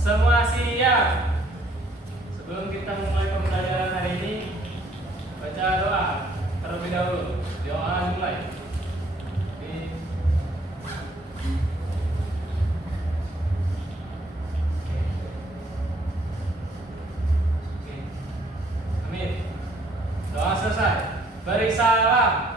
Semua siap. Sebelum kita mulai pembelajaran hari ini, baca doa terlebih dahulu. Doa mulai. Amin. Doa selesai. Beri salam.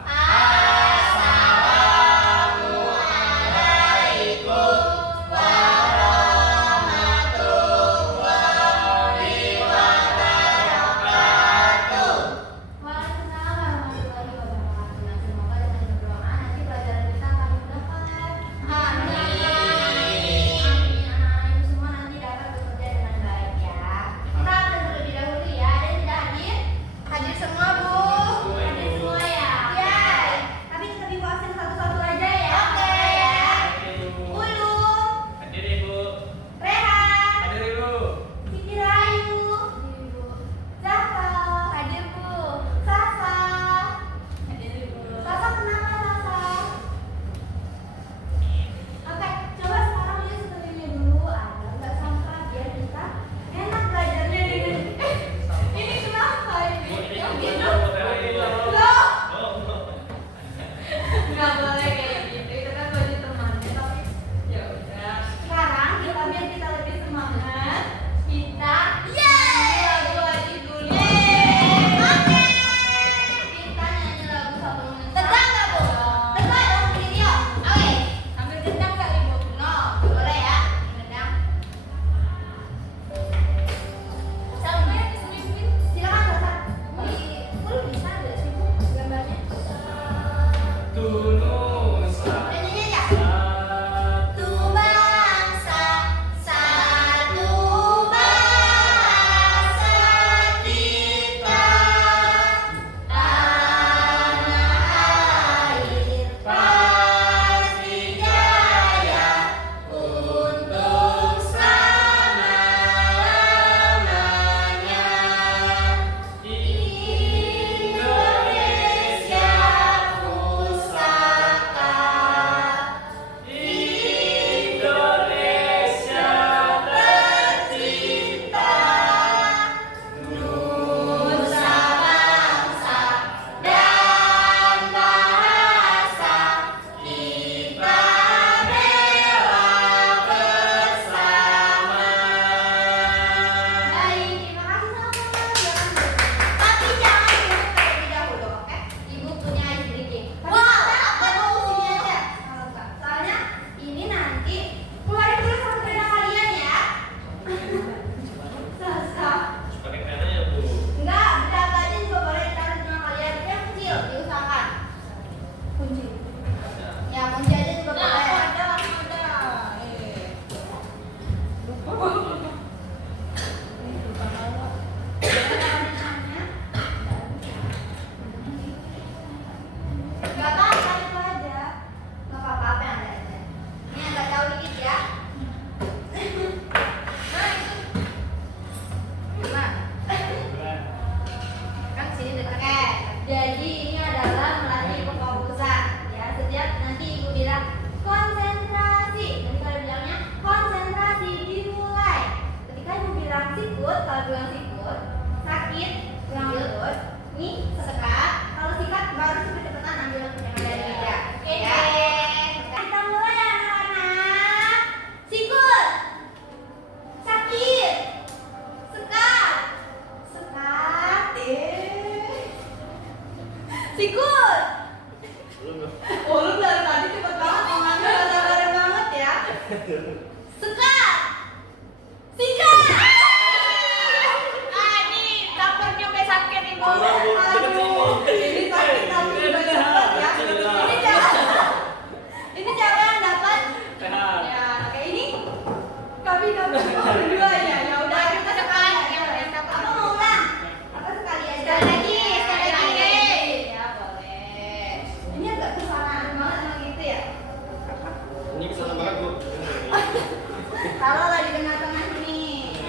Kalau lagi tengah-tengah nih.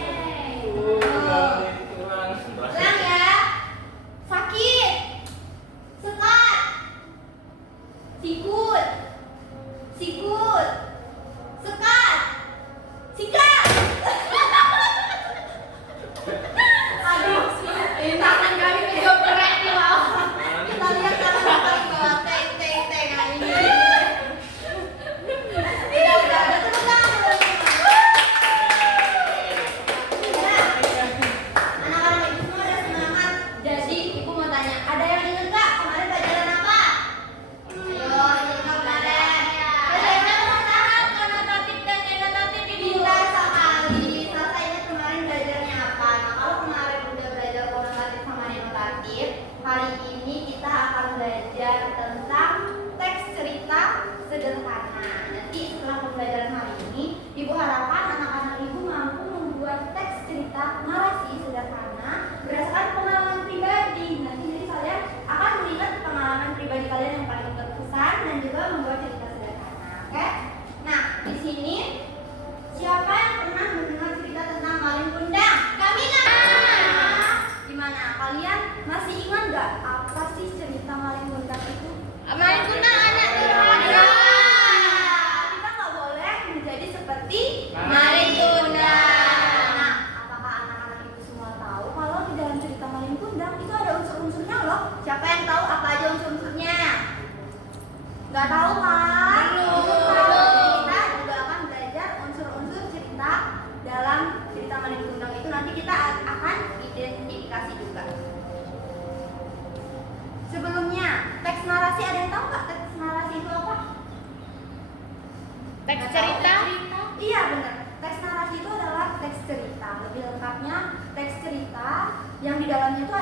Ulang ya. Sakit. Sekat. Sikut. Sikut. Sekat. Sikat.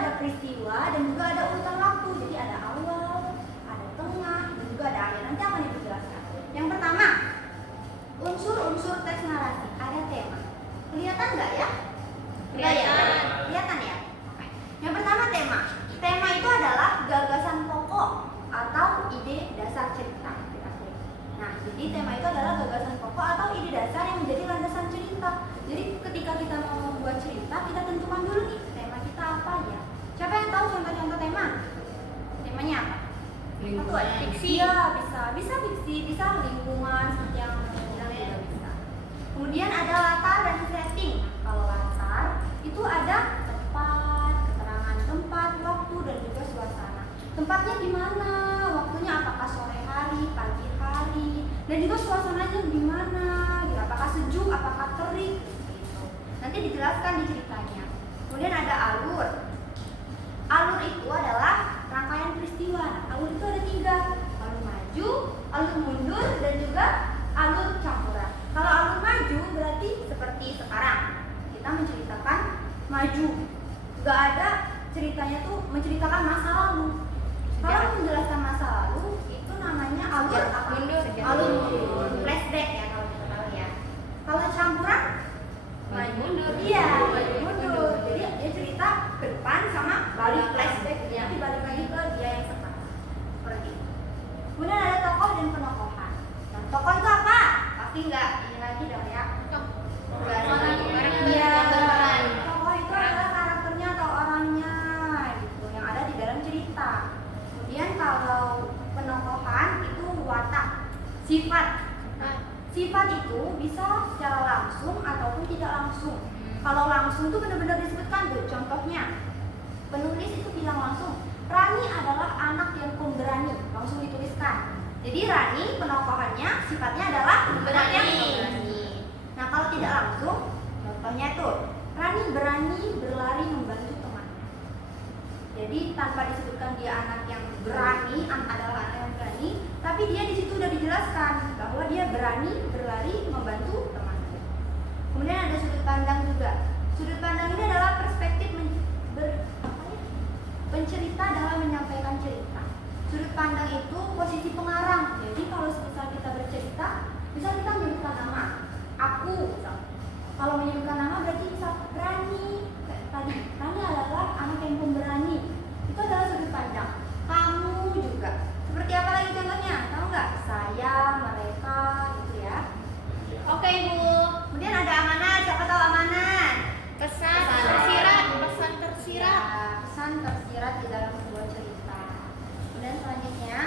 ada peristiwa dan juga ada urutan waktu. Jadi ada awal, ada tengah, dan juga ada akhir. Nanti akan dijelaskan. Yang pertama, unsur-unsur teks narasi. Ada tema. Kelihatan nggak ya? Nggak ya? Kelihatan ya? Oke. Yang pertama tema. Tema itu adalah gagasan pokok atau ide dasar cerita. Nah, jadi tema itu adalah gagasan pokok atau ide dasar yang menjadi landasan cerita. Jadi ketika kita mau membuat cerita, kita tentukan dulu nih tema kita apa ya. Siapa yang tahu contoh-contoh tema? Temanya apa? Satu aja. Fiksi. Iya, bisa fiksi, bisa lingkungan seperti yang bilang juga bisa. Kemudian ada latar dan setting. Kalau latar itu ada tempat, keterangan tempat, waktu dan juga suasana. Tempatnya di mana? Waktunya apakah sore hari, pagi hari, dan juga suasananya gimana? Apakah sejuk, apakah terik? Gitu. Nanti dijelaskan di ceritanya. Kemudian ada alur. Alur itu adalah rangkaian peristiwa. Alur itu ada 3, alur maju, alur mundur, dan juga alur campuran. Kalau alur maju berarti seperti sekarang kita menceritakan maju, gak ada ceritanya tuh menceritakan masa lalu. Kalau menjelaskan masa lalu itu namanya alur apa? Mundur. Alur mundur, flashback ya kalau kita tahu ya. Kalau campuran Maju mundur. Iya, maju mundur. Jadi dia cerita ke depan sama balik flashback, nanti balik lagi ke dia yang sekarang. Seperti itu. Kemudian ada tokoh dan penokohan. Nah, tokoh itu apa? Pasti enggak ini lagi dong ya. Orang Iya. yang berperan. Tokoh itu adalah karakternya atau orangnya gitu yang ada di dalam cerita. Kemudian kalau penokohan itu watak, sifat. Nah, sifat itu bisa secara langsung ataupun tidak langsung. Kalau langsung itu benar-benar disebutkan tuh. Contohnya, penulis itu bilang langsung, Rani adalah anak yang pemberani, langsung dituliskan. Jadi Rani penokohannya sifatnya adalah anak yang pemberani. Nah kalau tidak langsung, contohnya tuh, Rani berani berlari membantu temannya. Jadi tanpa disebutkan dia anak yang berani, adalah anak yang berani, tapi dia di situ udah dijelaskan bahwa dia berani berlari membantu temannya. Kemudian ada sudut pandang juga. Sudut pandang ini adalah perspektif pencerita dalam menyampaikan cerita. Sudut pandang itu posisi pengarang. Jadi kalau misal kita bercerita, misal kita menyebutkan nama, aku misal. Kalau menyebutkan nama berarti misal Rani. Tadi Rani adalah anak yang pemberani. Itu adalah sudut pandang. Kamu juga. Seperti apa lagi contohnya? Tahu nggak? Saya, mereka, gitu ya. Oke, Ibu. Kemudian ada amanat. Siapa tahu amanat? Pesan tersirat. Pesan tersirat. Ya, pesan tersirat di dalam sebuah cerita. Kemudian selanjutnya,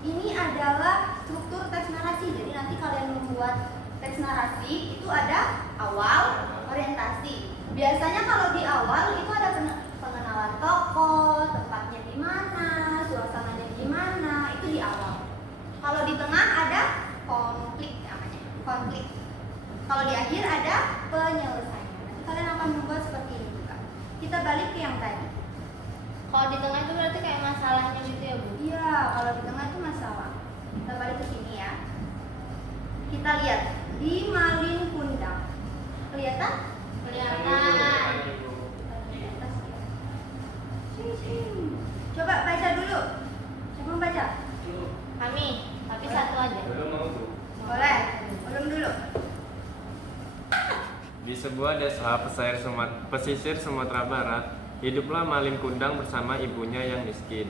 ini adalah struktur teks narasi. Jadi nanti kalian membuat teks narasi itu ada awal, orientasi. Biasanya kalau di awal itu ada pengenalan tokoh, tempatnya di mana, suasananya gimana, itu di awal. Kalau di tengah ada konflik namanya, konflik. Kalau di akhir ada penyelesaian. Nanti kalian akan membuat seperti ini juga. Kita balik ke yang tadi. Kalau di tengah itu berarti kayak masalahnya gitu ya, Bu? Iya, kalau di tengah itu masalah. Kita balik ke sini ya. Kita lihat di Malin Kundang. Kelihatan? Kelihatan. Coba baca dulu. Siapa yang baca? Kami, tapi satu aja. Belum mau tuh. Boleh. Belum dulu. Di sebuah desa pesisir Sumatera Barat, hiduplah Malin Kundang bersama ibunya yang miskin.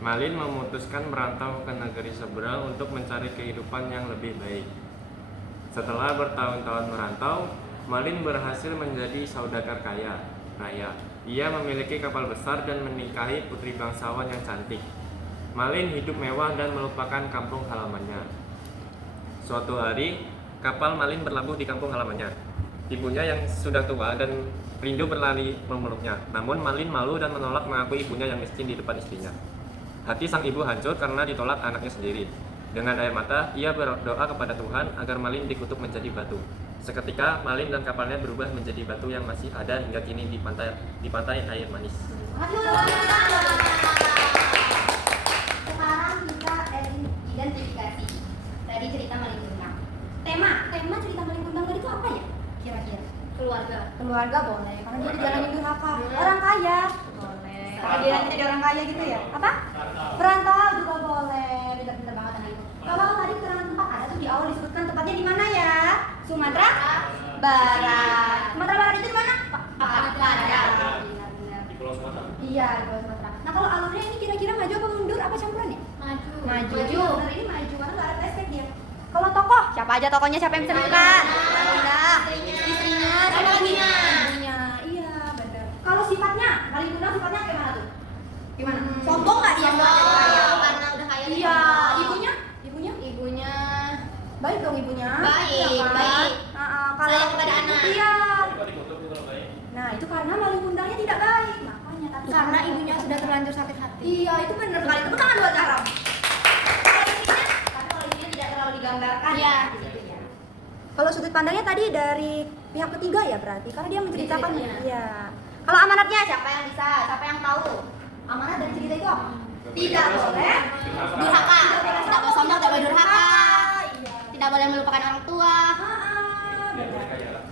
Malin memutuskan merantau ke negeri seberang untuk mencari kehidupan yang lebih baik. Setelah bertahun-tahun merantau, Malin berhasil menjadi saudagar kaya raya. Ia memiliki kapal besar dan menikahi putri bangsawan yang cantik. Malin hidup mewah dan melupakan kampung halamannya. Suatu hari, kapal Malin berlabuh di kampung halamannya. Ibunya yang sudah tua dan rindu berlari memeluknya. Namun Malin malu dan menolak mengakui ibunya yang miskin di depan istrinya. Hati sang ibu hancur karena ditolak anaknya sendiri. Dengan air mata, ia berdoa kepada Tuhan agar Malin dikutuk menjadi batu. Seketika, Malin dan kapalnya berubah menjadi batu yang masih ada hingga kini di pantai air manis. Sekarang kita identifikasi dari cerita Malin Kundang. Tema cerita Malin Kundang tadi itu apa ya? Kira-kira Keluarga. keluarga boleh, karena dia dijalanin durhaka. Orang kaya boleh, karena dia nanti jadi orang kaya gitu ya. Apa? Perantau juga boleh. Pintar-pintar banget anak itu. Kalau tadi keterangan tempat ada tuh di awal disebutkan tempatnya di mana ya? Sumatera Barat. Sumatera Barat itu di mana? Padang. Benar-benar. Di Pulau Sumatera. Iya, di Pulau Sumatera. Nah kalau alurnya ini kira-kira maju apa mundur apa campuran ya? Maju. Maju. Benar, ini maju karena nggak ada flashback dia. Kalau tokoh, siapa aja tokohnya? Siapa yang bisa dibuka? Istrinya, sama laginya. Iya, benar. Kalau sifatnya, paling guna sifatnya kayak mana tuh? Gimana? Sombong nggak dia? Sombong, Kaya? karena udah kaya dia Iya. sombong. Ibunya? Ibunya Baik dong ibunya. Baik, Iya kan? baik. Kalau Sayang kepada anak. Iya. Tapi kok ditutup itu kalau baik? Nah itu karena maling kundangnya tidak baik, makanya. Tapi karena ibunya sudah terlanjur sakit hati. Iya itu benar sekali. Tepuk tangan buat Zahra. Tapi kalau isinya tidak terlalu digambarkan. Iya. Di situ ya. Kalau sudut pandangnya tadi dari pihak ketiga ya berarti, karena dia menceritakan. Iya. Iya. Kalau amanatnya siapa yang bisa? Siapa yang tahu? Amanat dari cerita itu apa? Tidak boleh Durhaka. Tidak boleh sombong, tidak boleh durhaka. Iya. Tidak boleh melupakan orang tua. Biar boleh kaya lah.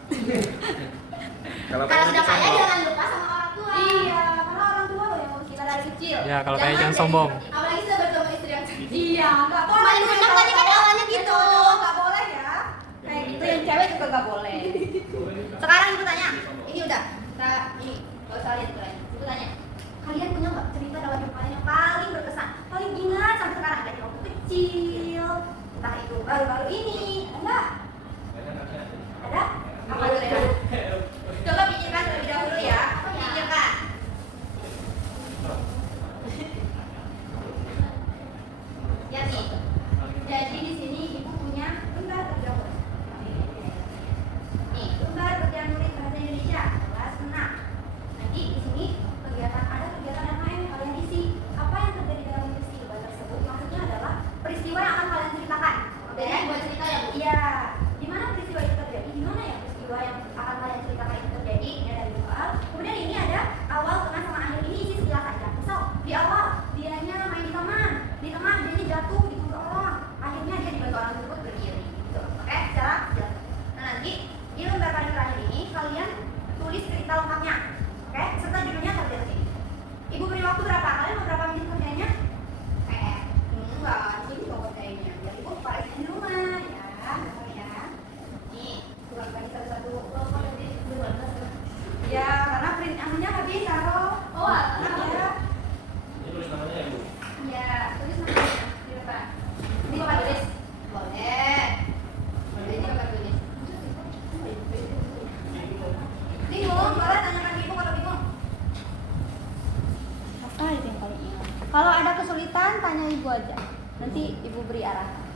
Kalau Kalau sudah kaya sombong. jangan lupa sama orang tua. Iya, karena orang tua loh yang ngurus kita dari kecil. Ya, kalau kaya Jangan jangan jadi sombong. seperti- Apalagi sudah bertemu istri yang cantik. Iya, nggak boleh. Maling kundang tadi kan awalnya gitu. Nggak boleh ya. Kayak gitu yang cewek juga nggak boleh. Sekarang ibu tanya, ini udah, ini nggak usah lihat itu lagi. Ibu tanya, kalian punya nggak cerita dalam hidup kalian yang paling berkesan, paling ingat sampai sekarang dari waktu kecil, entah itu baru-baru ini, ada nggak? Ada? Apa dulu ya? Coba pikirkan terlebih dahulu ya. Pikirkan. Ya nih. Jadi di sini ibu punya lembar terlebih dahulu. Nih, lembar kerjaan murid bahasa Indonesia kelas 6. Nanti di sini ada kegiatan apa yang kalian isi. Apa yang terjadi dalam peristiwa tersebut? Maksudnya adalah peristiwa yang akan kalian ceritakan. Oke? Buat cerita ya, Bu? Iya. Di mana peristiwa itu terjadi? Di mana ya peristiwa yang akan kalian ceritakan itu terjadi? Ini ada di awal. Kemudian ini ada awal, tengah, sama akhir. Ini isi sekilas saja. Misal di awal dianya main di taman, dia jatuh dibantu orang. Akhirnya dia dibantu orang tersebut berdiri. Gitu. Oke? Secara jelas. Nah nanti di lembar paling terakhir ini kalian tulis cerita lengkapnya. Oke? Serta judulnya terjadi sini. Ibu beri waktu berapa? Kalian mau berapa menit kerjanya? Enggak, ini mau kerjanya. Jadi ibu paling di rumah ya. Ya. Nih, bukan lagi satu-satu. Ya, karena print anunya habis, taruh. Oh, Ya. Ini tulis namanya ya, Bu? Ya, tulis namanya di depan. Ini Bapak tulis. Boleh. Boleh ini Bapak tulis. Bingung, boleh tanyakan ibu kalau bingung. Apa itu yang paling ingat? Kalau ada kesulitan, tanya ibu aja. Nanti ibu beri arahan.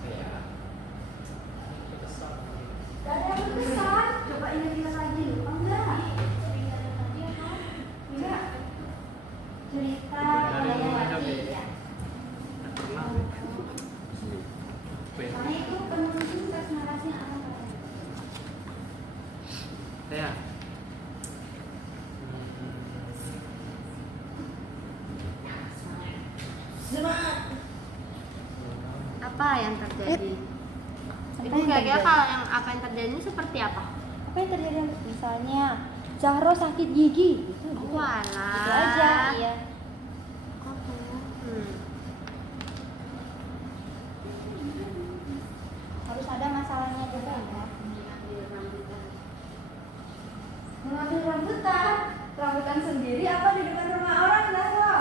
Gak ada yang berkesan. Coba ingat-ingat lagi. Lupa enggak? Enggak. Cerita Kayawati ya. Karena itu penulis tes narasi yang akan kalian. Ya. Apa yang terjadi? Apa Ibu yang kira-kira terjadi? kalau yang apa yang terjadi ini seperti apa? Apa yang terjadi? Misalnya Zahro sakit gigi gitu. Walah. Itu aja. Iya. Oh, Harus ada masalahnya juga ya. Mengambil rambutan sendiri apa di depan rumah orang, Zahro?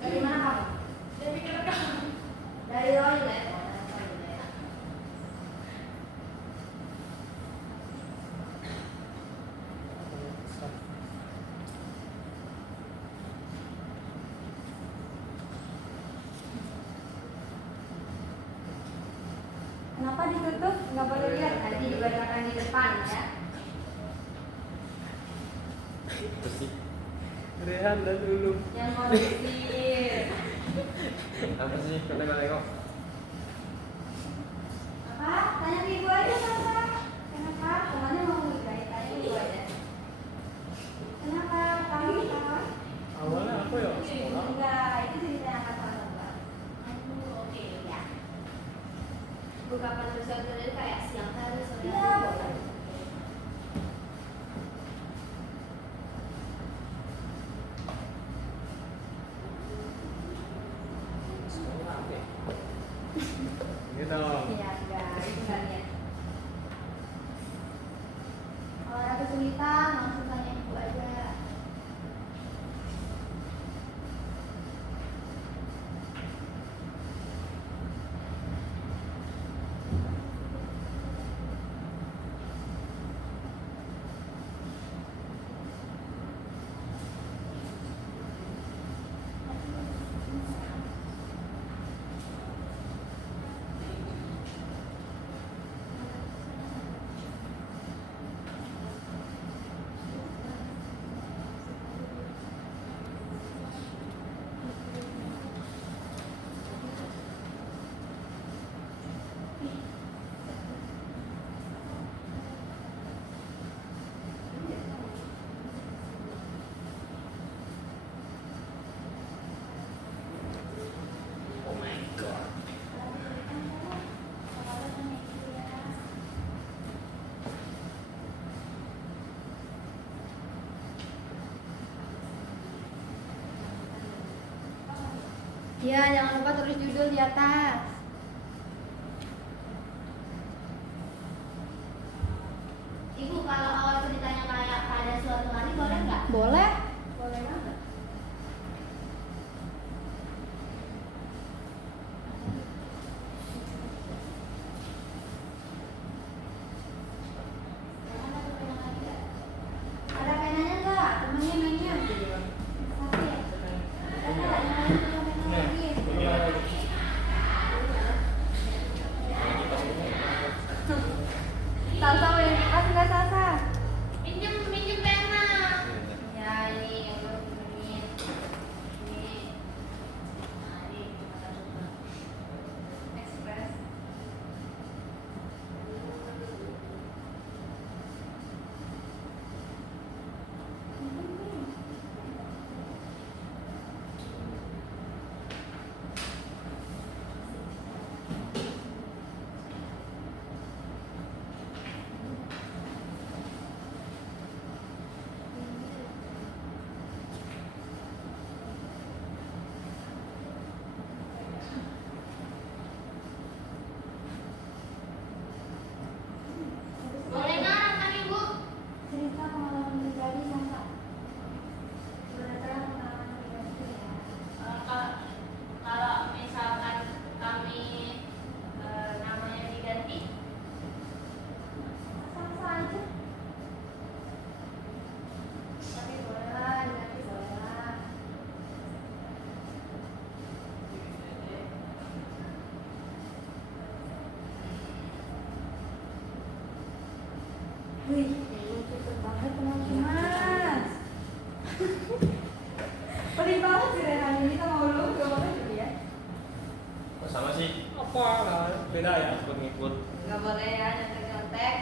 Dari mana kamu? Dari toilet. Kenapa ditutup? Nggak boleh lihat. Nanti juga akan di depan ya. Bersih. Rehan dan dulu. Yang mau diusir. Apa sih? Tengok. Apa? Tanya ke ibu aja, Tante. Kenapa? Temannya mau ngejahit aja ibu aja. Kenapa? Kamu kenapa? Awalnya aku ya sekolah. Enggak, itu cerita yang akan Tante buat. Oke, ya. kapan terus dari kayak siang hari sore Iya, hari. boleh. Gitu. Iya, enggak, itu enggak lihat. Kalau ada kesulitan, langsung tanya ibu aja. Oh my god. Iya, jangan lupa tulis judul di atas. Ibu kalau awal ceritanya kayak pada suatu hari boleh nggak? Boleh? Boleh banget. Ada penanya nggak? Temennya nanya. Satu ya? Ada nggak yang lain punya pena lagi? Salsa boleh dikasih nggak salsa? Minjem minjem pena. Ya ini yang belum pinjemin. Ini. Nah ini kita coba. Express. Boleh ngarang kan ibu? Cerita pengalaman pribadi sama berdasarkan pengalaman pribadi ya. Kalau misalkan kami namanya diganti, Sama aja. Tapi boleh lah, nanti boleh lah. Wih, cepet banget teman-teman. Pedih banget sih Rehan ini sama lu, gak apa-apa juga ya. Kok sama sih? Apa lah? Beda ya. Ikut-ikut. Gak boleh ya, nyontek-nyontek.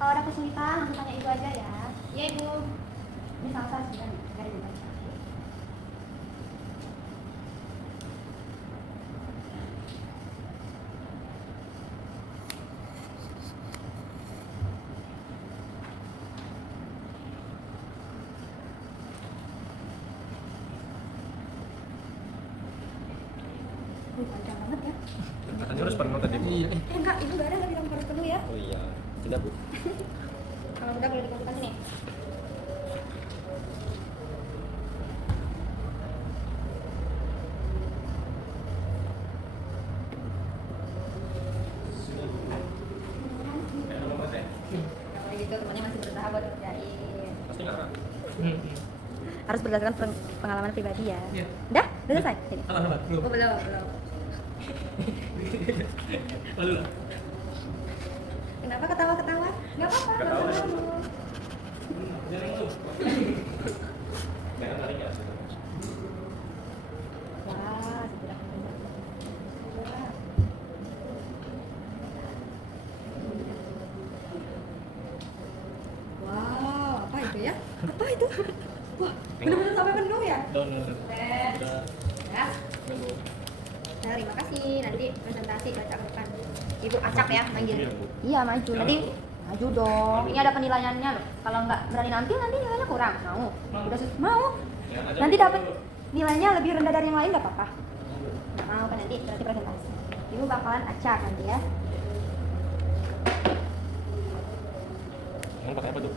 Kalau ada kesulitan langsung tanya ibu aja ya. Iya ibu. Ini salsa sudah nih, nggak ada dibaca. Panjang banget ya. Katanya harus penuh tadi. Iya. Enggak, itu nggak ada nggak bilang harus penuh ya. Oh iya. Tidak, Bu. Kalau udah boleh dimasukkan sini. Kalau gitu temannya masih berusaha buat kerjain. Pasti ngarang. Harus berdasarkan pengalaman pribadi ya. Iya. Udah selesai. Sini. Apa? Belum. Oh, belum. Lalu. Kenapa ketawa-ketawa? Nggak apa-apa. Ketawa. nggak apa-apa. Jangan lu. Jangan lari ya. Wah, sudah. Wow, apa itu ya? Apa itu? Wah, benar-benar sampai penuh ya? Udah. Ya. Nah, terima kasih. Nanti presentasi baca ke depan. Ibu acap ya, manggil. Iya, Bu. Iya, maju. Nanti maju dong. Ini ada penilaiannya loh. Kalau nggak berani nampil nanti nilainya kurang. Mau? Udah mau. Ya, aja Nanti Bu. dapat nilainya lebih rendah dari yang lain nggak apa-apa. Nggak mau kan nanti berarti presentasi. Ibu bakalan acak nanti ya. Kamu pakai apa tuh?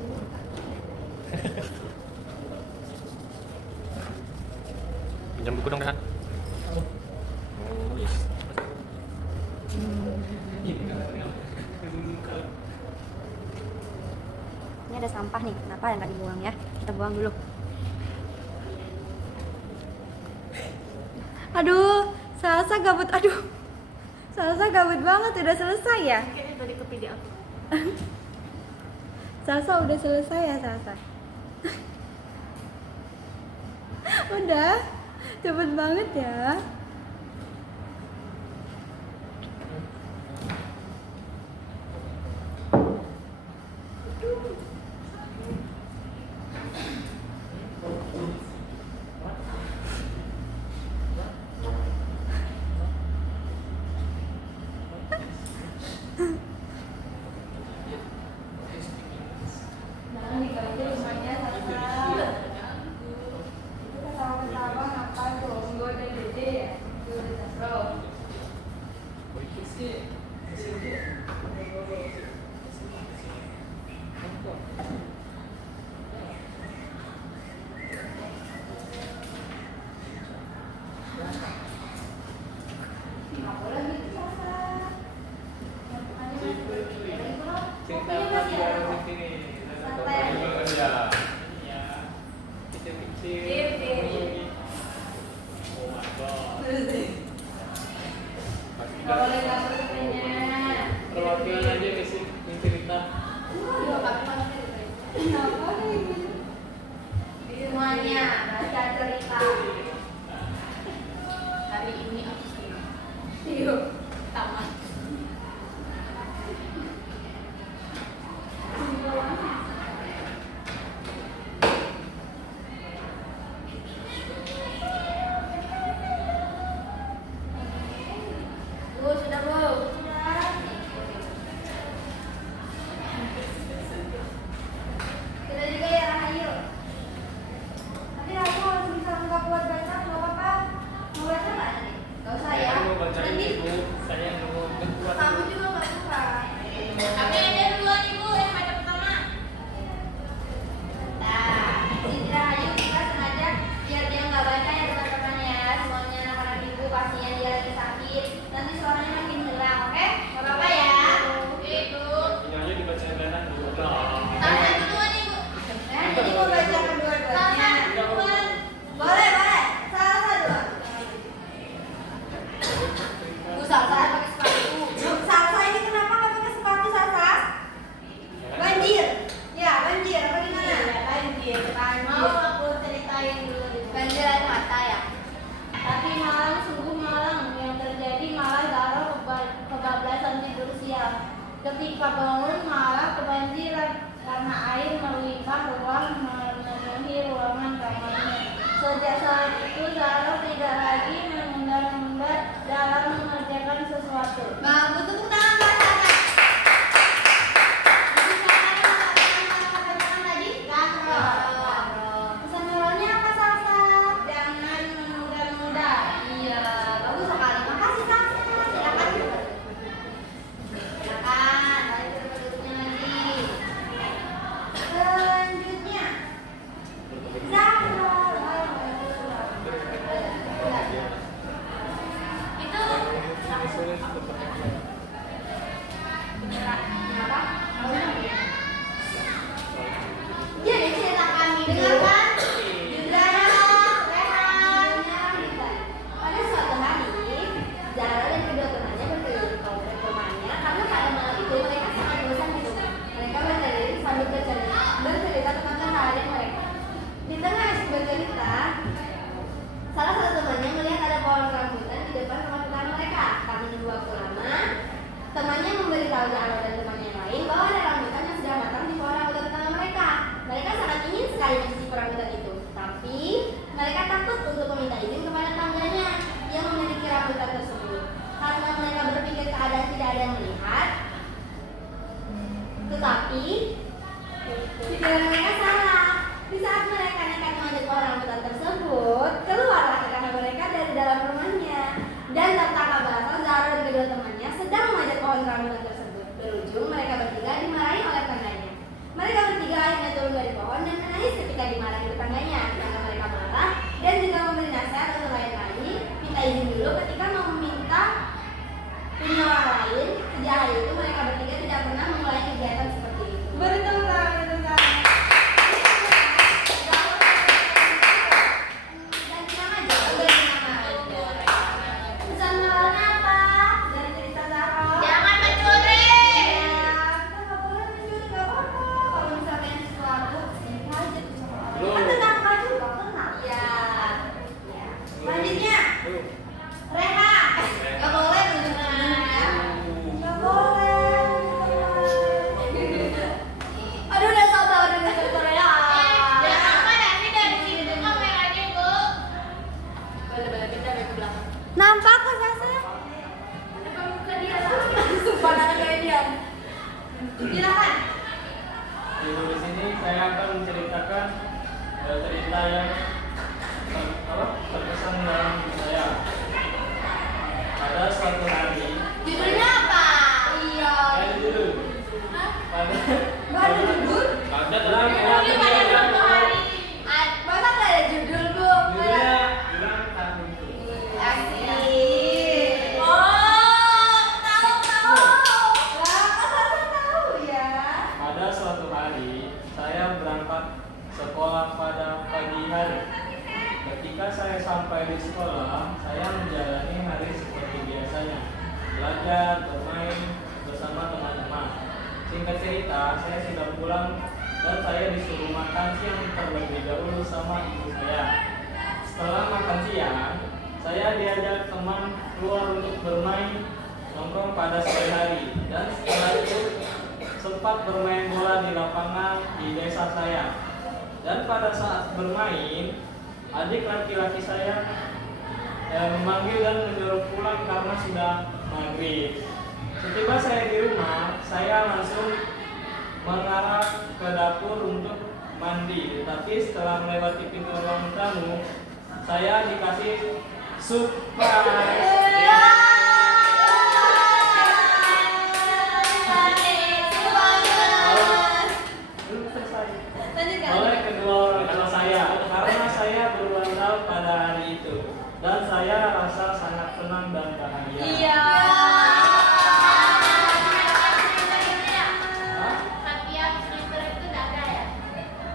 Pinjam buku dong, Rehan. Oh, yes. Ini ada sampah nih. Kenapa yang nggak dibuang ya? Kita buang dulu. Aduh, Salsa gabut. Aduh, Salsa gabut banget. Udah selesai ya? Kayaknya tadi kepilih aku. Salsa udah selesai ya Salsa? Udah, cepet banget ya. Nah, nih kalau itu rumahnya Salsa. Itu ketawa-ketawa ngapain tuh? Menggoda dede ya? Itu udah Sastro. Nggak boleh gitu Salsa. Cerita Kopinya masih biar ada kok. sini. Santai aja. Ya. Ya. Kecil-kecil. Oh my god. Nggak boleh nggak kopinya. Perwakilan aja ke sini yang cerita. Semuanya baca cerita. Hari ini aku sih. Yuk. keluar memenuhi ruangan kamarnya. Sejak saat itu Zara tidak lagi menunda-nunda dalam mengerjakan sesuatu. Bagus, tepuk tangan buat Sasa. Pesan moralnya apa, Sasa? Jangan menunda-nunda. Iya, bagus sekali. Makasih, Sasa. Silakan. Silakan, balik ke tempat duduknya lagi. Selanjutnya, Zahra. Itu Kenapa? Jadi cerita kami dengarkan. Zahra, Rehan. Pada suatu hari, Zahra dan kedua temannya berkeliling ke komplek rumahnya karena pada malam itu mereka sangat bosan di rumah. Mereka berkeliling sambil bercerita tentang keseharian mereka. Di tengah asik bercerita, salah satu temannya melihat ada pohon rambutan di depan rumah tetangga mereka. Karena menunggu waktu lama, temannya memberitahu Zahra dan temannya yang lain bahwa ada rambutan yang sudah matang di pohon rambutan tetangga mereka. Mereka sangat ingin sekali mencicipi rambutan itu, tapi mereka takut untuk meminta izin kepada tetangganya yang memiliki rambutan tersebut. Karena mereka berpikir keadaan tidak ada yang melihat, tetapi pikiran mereka salah. Di saat mereka nekat memanjat pohon rambutan tersebut, keluarlah tetangga mereka dari dalam rumahnya. Dan tetangga berasal Zahra dan kedua temannya sedang memanjat pohon rambutan tersebut. Berujung mereka bertiga dimarahi oleh tetangganya. Mereka bertiga akhirnya turun dari pohon dan menangis ketika dimarahi tetangganya. Karena mereka marah dan juga memberi nasihat untuk lain-lain minta izin dulu ketika mau meminta punya orang lain. Sejak hari itu mereka bertiga tidak pernah memulai kegiatan seperti itu. Bertemu lagi. Pesan moralnya apa? Dari cerita Zahra. jangan mencuri. Kita nggak boleh mencuri, nggak apa-apa. Kalau misalnya sesuatu, kita aja sama orang. Kan tetangga juga kenal. Iya. Selanjutnya, Reha. Nggak boleh menunjuk-nunjuk. Nggak boleh. Aduh, udah sabar dengan Korea. Jangan lupa Davi dari situ kameranya, Bu. Boleh pindah ke belakang. Nampak kok Sasa? Depan muka dia. Langsung pandangan kayak dia. Silakan. Di sini saya akan menceritakan cerita yang terkesan dalam hidup saya. Pada suatu hari, Judulnya apa? Iya. saya judul. Pada Nggak ada judul? pada Judulnya pada suatu hari. Masa nggak ada judul, Bu? judulnya bilang tahun itu. Asik. Oh, tahu. Lah, kok Sasa tahu ya? Pada suatu hari, saya berangkat sekolah pada pagi hari. Ketika saya sampai di sekolah, saya menjalani hari seperti biasanya, belajar, bermain bersama teman-teman. Singkat cerita, saya sudah pulang dan saya disuruh makan siang terlebih dahulu sama ibu saya. Setelah makan siang, saya diajak teman keluar untuk bermain nongkrong pada sore hari, dan setelah itu sempat bermain bola di lapangan di desa saya. Dan pada saat bermain, adik laki-laki saya memanggil dan menyuruh pulang karena sudah maghrib. Setiba saya di rumah, saya langsung mengarah ke dapur untuk mandi. Tapi setelah melewati pintu ruang tamu, saya dikasih surprise. Belum selesai. Oleh kedua orang tua saya, karena saya berulang tahun pada hari itu, dan saya rasa sangat senang dan bahagia. Iya. Hah? Hadiah sweater itu nggak ada ya?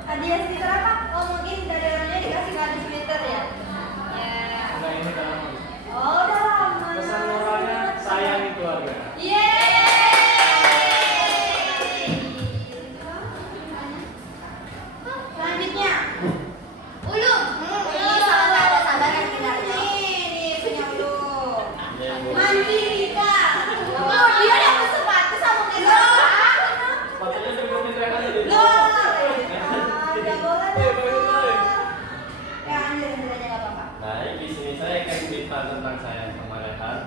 Hadiah stiker apa? Oh, mungkin dari orangnya dikasih hadiah stiker ya? Ya. Enggak, ini dalam. Oh, udah lama. Pesan moralnya sayangi keluarga. Selanjutnya, Ulum. ini salah ada sabar yang sebenarnya. Nih, punya lu. Mandika. Oh, dia dapat sepatu sama kita. Sepatunya dibuatin Rehan jadi Loh, cerita tentang saya sama Rehan.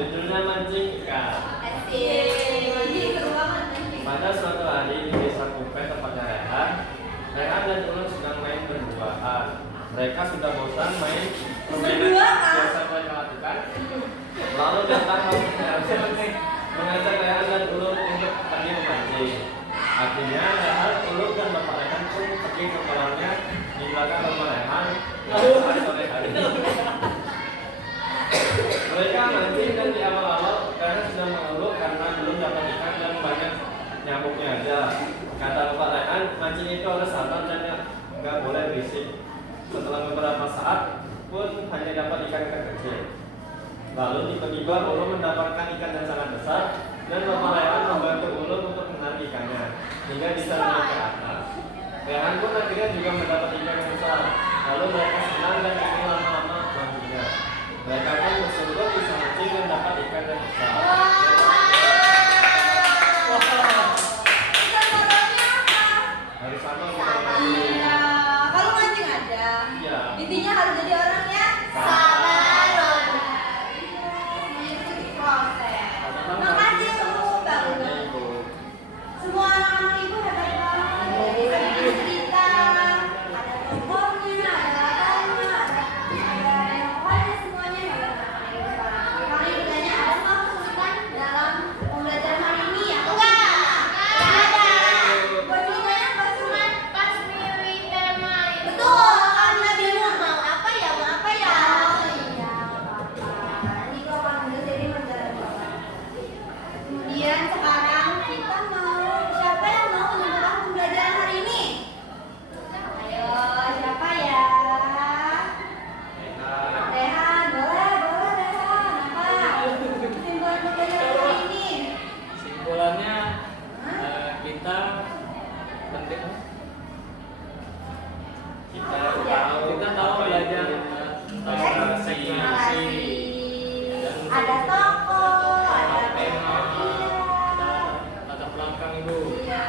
Judulnya mancing ikan. Asik. Seru banget nih. Pada suatu hari di desa Kupe tempatnya Rehan dan Ulun sedang main berduaan. Mereka sudah bosan main permainan Berduaan? biasa mereka lakukan. Lalu datang mengajak Rehan dan Ulun untuk pergi memancing. Akhirnya Rehan, Ulun dan Bapak Rehan pun pergi ke kolamnya di belakang rumah Rehan. Pada sore hari. Mereka mancing dan di awal-awal karena sudah mengeluh karena belum dapat ikan dan banyak nyamuknya aja. Kata Bapak Rehan, mancing itu harus sabar dan nggak boleh berisik. Setelah beberapa saat pun hanya dapat ikan kecil. Lalu tiba-tiba Ulun mendapatkan ikan yang sangat besar dan Bapak Rehan membantu Ulun untuk menarik ikannya hingga bisa naik ke atas. Rehan pun akhirnya juga mendapat ikan yang besar. Lalu mereka senang dan ingin lama-lama mancingnya. Mereka pun bersyukur bisa mancing dan dapat ikan yang besar. Harus sama Iya. Kalau mancing ada. Iya. Intinya harus jadi orang yang Sabar. Iya, mengikuti proses. Makasih Bu, banget. Semua anak-anak ibu hebat banget. Bisa bikin cerita. Ada tokohnya, ada latarnya, ada yang pokoknya semuanya hebat banget. Kami bertanya ada nggak kesulitan dalam pembelajaran hari ini ya? Ada. Buat ceritanya apa sih? Pas milih tema itu. Betul, karena bingung Mau apa ya? Mau apa ya? Oh iya, apa-apa. Ini kok akan menjadi pelajaran Bapak. Kemudian sekarang kita mau siapa yang mau menentukan pembelajaran hari ini? Ayo, siapa ya? Rehan, boleh Rehan. Apa? Kesimpulan pembelajaran hari ini? Simpulannya kita penting kita tahu belajar Makasih. Ada toko, ada tema, iya. ada latar belakang ibu. Iya.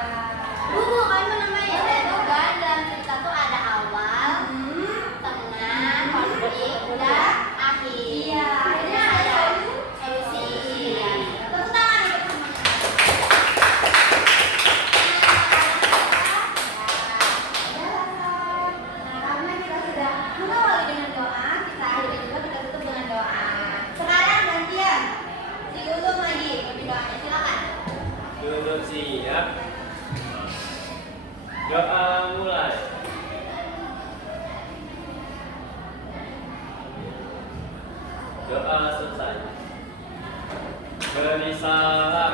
Bu, kan namanya itu kan dalam cerita tuh ada awal, tengah, konflik, dan akhir. Iya, akhirnya ada solusi. Tepuk tangan nih buat semuanya. Nah, karena kita sudah mengawali dengan doa, kita akhiri juga kita tutup dengan doa. Sekarang gantian, si Ulum lagi doanya, silakan. Duduk siap. Doa mulai. Doa selesai. Beri salam